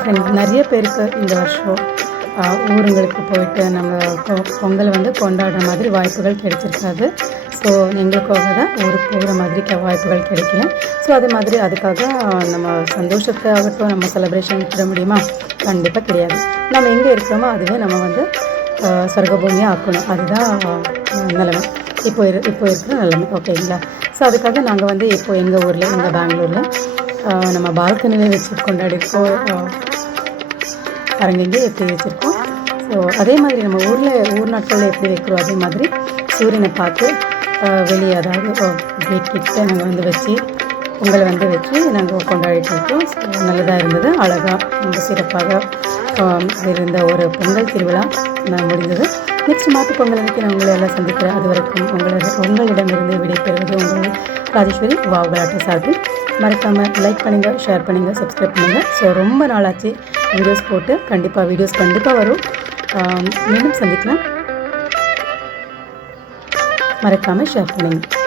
Friends நிறைய பேருக்கு இந்த வருஷம் ஊருங்களுக்கு போயிட்டு நம்ம பொங்கல் வந்து கொண்டாடுற மாதிரி வாய்ப்புகள் கிடைச்சிருக்காது. ஸோ எங்களுக்காக தான் ஊருக்கு போகிற மாதிரி வாய்ப்புகள் கிடைக்கல. ஸோ அது மாதிரி அதுக்காக நம்ம சந்தோஷத்தை ஆகட்டும் நம்ம செலிப்ரேஷன் விட்டுற முடியுமா? கண்டிப்பாக கிடையாது. நம்ம எங்கே இருக்கிறோமோ அதுவே நம்ம வந்து சொர்க்கபூமியாக ஆக்கணும். அதுதான் நிலைமை இப்போ இருக்கிற நிலைமை. ஓகேங்களா? ஸோ அதுக்காக நாங்கள் வந்து இப்போ எங்கள் ஊரில் எங்கள் பெங்களூரில் நம்ம பால்கனியில் வச்சு கொண்டாடிருக்கோம். அரங்கெங்கே எப்படி வச்சுருக்கோம். ஸோ அதே மாதிரி நம்ம ஊர் நாட்களில் எப்படி வைக்கிறோம் அதே மாதிரி சூரியனை பார்த்து வெளியே அதாவது கேட் கிட்ட நாங்கள் வந்து வச்சு பொங்கலை வந்து வச்சு நாங்கள் கொண்டாடிட்டு இருக்கோம். ஸோ நல்லதாக இருந்தது. அழகாக ரொம்ப சிறப்பாக இருந்த ஒரு பொங்கல் திருவிழா முடிந்தது. நெக்ஸ்ட் மாட்டு பொங்கல் அன்றைக்கி நான் உங்களை எல்லாம் சந்திக்கிறேன். அது வரைக்கும் உங்களிடமிருந்து விடைபெறுவது உங்கள் ராஜேஸ்வரி வாவுகளாட்ட சார்பில். மறக்காமல் லைக் பண்ணுங்கள், ஷேர் பண்ணுங்கள், சப்ஸ்கிரைப் பண்ணுங்கள். ஸோ ரொம்ப நாளாச்சு வீடியோஸ் போட்டு. வீடியோஸ் கண்டிப்பாக வரும். மீண்டும் சந்திக்கலாம். மறக்காமல் ஷேர் பண்ணுங்கள்.